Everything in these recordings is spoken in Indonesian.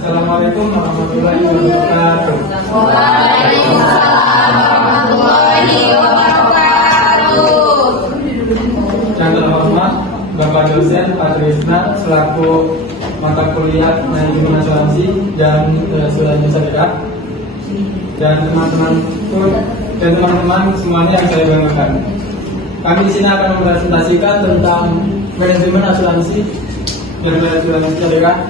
Assalamualaikum warahmatullahi wabarakatuh. Waalaikumsalam warahmatullahi wabarakatuh. Yang terhormat Bapak dosen Pak Trisna selaku mata kuliah manajemen asuransi dan asuransi syariah, dan teman-teman semuanya yang saya banggakan. Kami di sini akan mempresentasikan tentang manajemen asuransi dan asuransi syariah.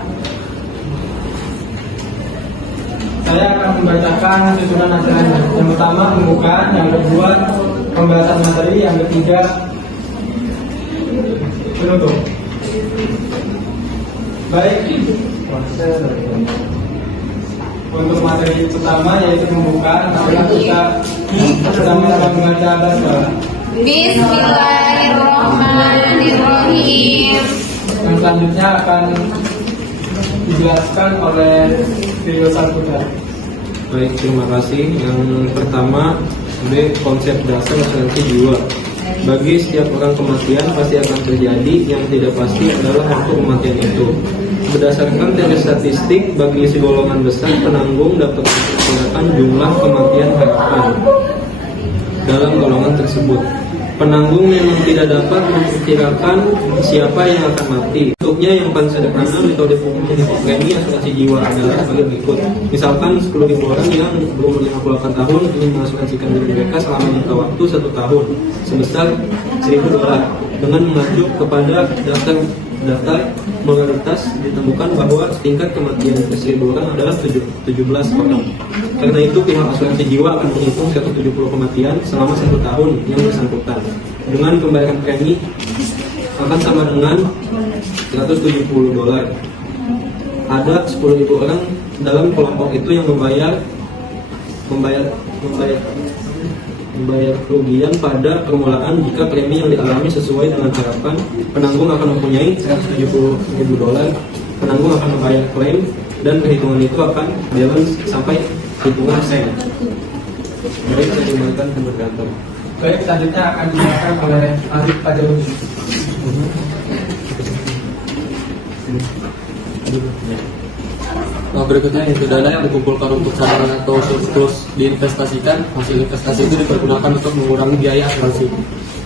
Saya akan membacakan susunan acaranya. Yang pertama pembukaan, yang kedua pembahasan materi, yang ketiga penutup. Baik, untuk materi pertama yaitu pembukaan, maka kita sama-sama membaca basmalah. Bismillahirrahmanirrahim. Yang selanjutnya akan dijelaskan oleh Rio Saputra. Baik, terima kasih. Yang pertama, B. Konsep dasar asuransi jiwa. Bagi setiap orang kematian pasti akan terjadi, yang tidak pasti adalah waktu kematian itu. Berdasarkan teori statistik, bagi segolongan besar penanggung dapat memperkirakan jumlah kematian harapan dalam golongan tersebut. Penanggung memang tidak dapat memperkirakan siapa yang akan mati. Untuknya yang paling sederhana metode premi asuransi jiwa adalah sebagai berikut. Misalkan 10.000 orang yang berumur 58 tahun ingin mengasuransikan diri mereka selama jangka waktu 1 tahun sebesar $1.000. Dengan mengacu kepada daftar moralitas ditemukan bahwa tingkat kematian 1.000 orang adalah 17 orang. Karena itu pihak asuransi jiwa akan menghitung 170 kematian selama 1 tahun yang bersangkutan. Dengan pembayaran premi akan sama dengan $170. Ada 10.000 orang dalam kelompok itu yang membayar kerugian pada permulaan. Jika premi yang dialami sesuai dengan harapan, penanggung akan mempunyai $170. Penanggung akan membayar klaim dan perhitungan itu akan balance sampai hitungan sen. Baik, saya kembalikan ke moderator. Baik, selanjutnya akan dijelaskan oleh Arif Pajarudi. Nah, berikutnya itu dana yang dikumpulkan untuk cadangan atau surplus diinvestasikan. Hasil investasi itu dipergunakan untuk mengurangi biaya asuransi.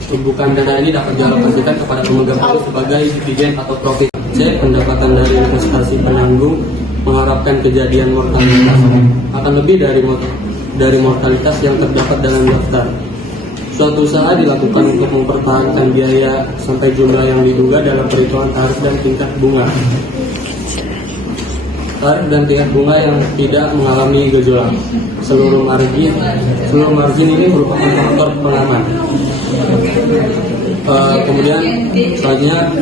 Tumpukan dana ini dapat dialokasikan kepada pemegang polis sebagai dividen atau profit. C. Pendapatan dari investasi penanggung mengharapkan kejadian mortalitas akan lebih dari mortalitas yang terdapat dalam daftar. Suatu usaha dilakukan untuk mempertahankan biaya sampai jumlah yang diduga dalam perhitungan tarif dan tingkat bunga. Tarif dan tingkat bunga yang tidak mengalami gejolak. Seluruh margin ini merupakan faktor pengaman. Kemudian selanjutnya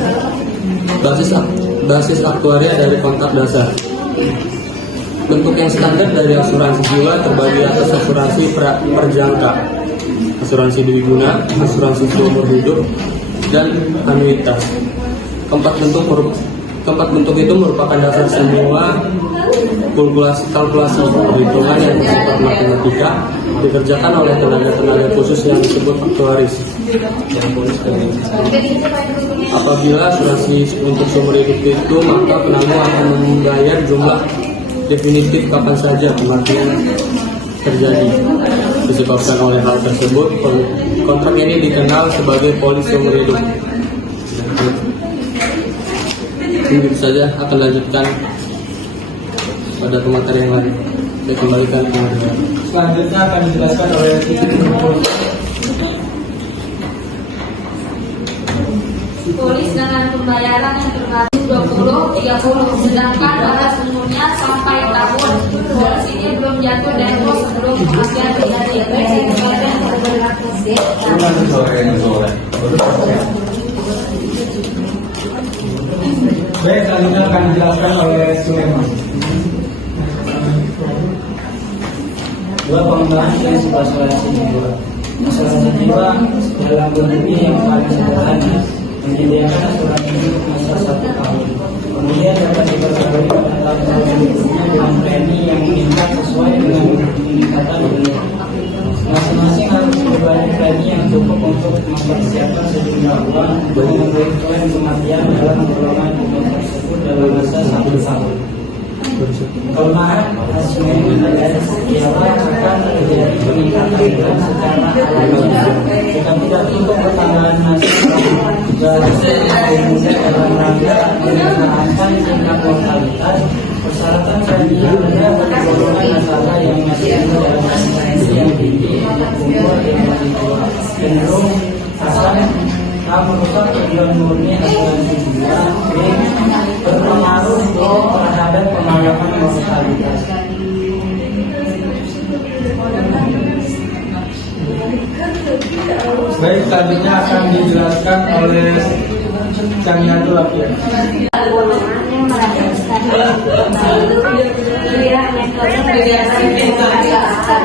basis aktuaria dari kontrak dasar. Bentuk yang standar dari asuransi jiwa terbagi atas asuransi perjangka, asuransi dwiguna, asuransi seumur hidup, dan anuitas. Keempat bentuk itu merupakan dasar semua kalkulasi perhitungan yang bersifat matematika dikerjakan oleh tenaga khusus yang disebut aktuaris. Apabila asuransi untuk seumur hidup itu, maka penanggung akan membayar jumlah definitif kapan saja kematian terjadi. Disebabkan oleh hal tersebut, kontrak ini dikenal sebagai polis seumur hidup. Begitu saja, akan lanjutkan pada materi yang lain. Saya kembalikan ke moderator. Selanjutnya akan dijelaskan oleh Polis dengan pembayaran yang terkait 20-30, sedangkan pada umumnya sampai tahun. Polis ini belum jatuh tempo sebelum kematian terjadi. Baik, selanjutnya akan dijelaskan oleh Sulaiman. Dua pengembangan prinsip asuransi jiwa. Asuransi jiwa dalam bentuknya yang paling sederhana menyediakan asuransi untuk masa 1 tahun. Kemudian dapat diperbarui pada tahun berikutnya dengan premi yang meningkat sesuai dengan peningkatan umur. Masing-masing harus membayar premi yang cukup untuk mempersiapkan sejumlah uang untuk memberi klaim kematian dalam golongan umur tersebut dalam masa 1 tahun. Kelemahan asesmen dan setiawan akan terjadi peningkatan berat secara alami. Kita tidak untuk pertambahan masalah juga dalam rangka menekan tingkat mortalitas. Persyaratan selanjutnya adalah golongan nasabah yang masih ada dalam kondisi yang tinggi untuk umur cenderung akan merusak tujuan murni asuransi jiwa. B. Berpengaruh terhadap pengalaman mortalitas. Baik, selanjutnya akan dijelaskan oleh Caniatul Afia. Golongan yang merasakan metode kegiatan masyarakat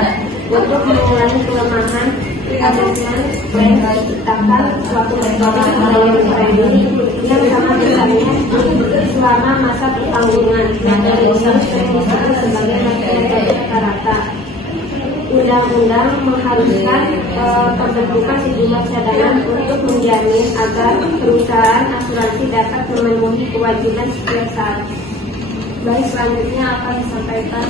untuk mengurangi kelemahan asesmen plan diciptakan suatu metode kredit yang sama besarnya selama masa pertanggungan. Metode ini sering disebut sebagai metode rata-rata. Undang-undang mengharuskan pembentukan sejumlah cadangan untuk menjamin agar perusahaan asuransi dapat memenuhi kewajiban setiap saat. Baik, selanjutnya akan disampaikan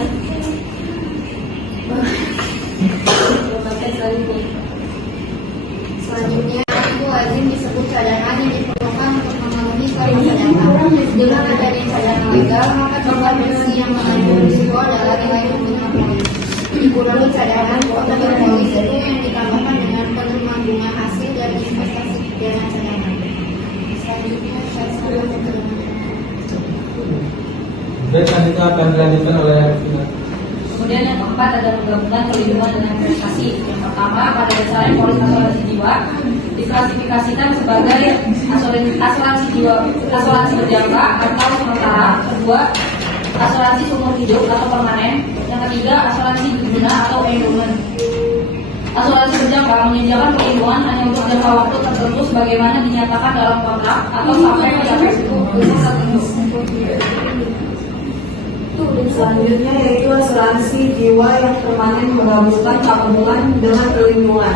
selanjutnya itu wajib disebut cadangan yang diperlukan untuk memenuhi syarat cadangan. Dengan adanya cadangan legal, maka konsumsi yang mengandung risiko adalah nilai nominal polis. Dikurangi cadangan, nominal polis itu yang ditambahkan dengan penerimaan bunga hasil dari investasi dana cadangan. Selanjutnya saya sampaikan ke Baik, selanjutnya akan dilanjutkan oleh Vina. Kemudian yang keempat ada penggabungan perlindungan dengan investasi. Yang pertama, pada dasarnya polis asuransi jiwa diklasifikasikan sebagai asuransi jiwa, asuransi berjangka atau sementara. Kedua, asuransi seumur hidup atau permanen. Yang ketiga, asuransi guna atau endowment. Asuransi berjangka menyediakan perlindungan hanya untuk jangka waktu tertentu sebagaimana dinyatakan dalam kontrak atau sampai pada umur tertentu. Selanjutnya yaitu asuransi jiwa yang permanen menggabungkan tabungan dengan perlindungan.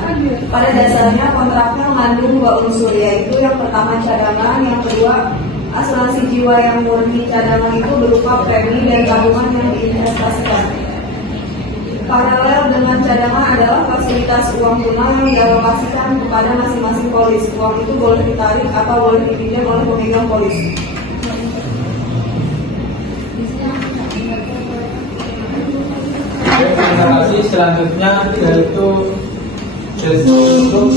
Pada dasarnya kontraknya mengandung dua unsur, yaitu yang pertama cadangan, yang kedua asuransi jiwa yang murni. Cadangan itu berupa premi dan tabungan yang diinvestasikan. Paralel dengan cadangan adalah fasilitas uang tunai yang dialokasikan kepada masing-masing polis. Uang itu boleh ditarik atau boleh dipinjam oleh pemegang polis. Terima kasih. Selanjutnya yaitu sesi untuk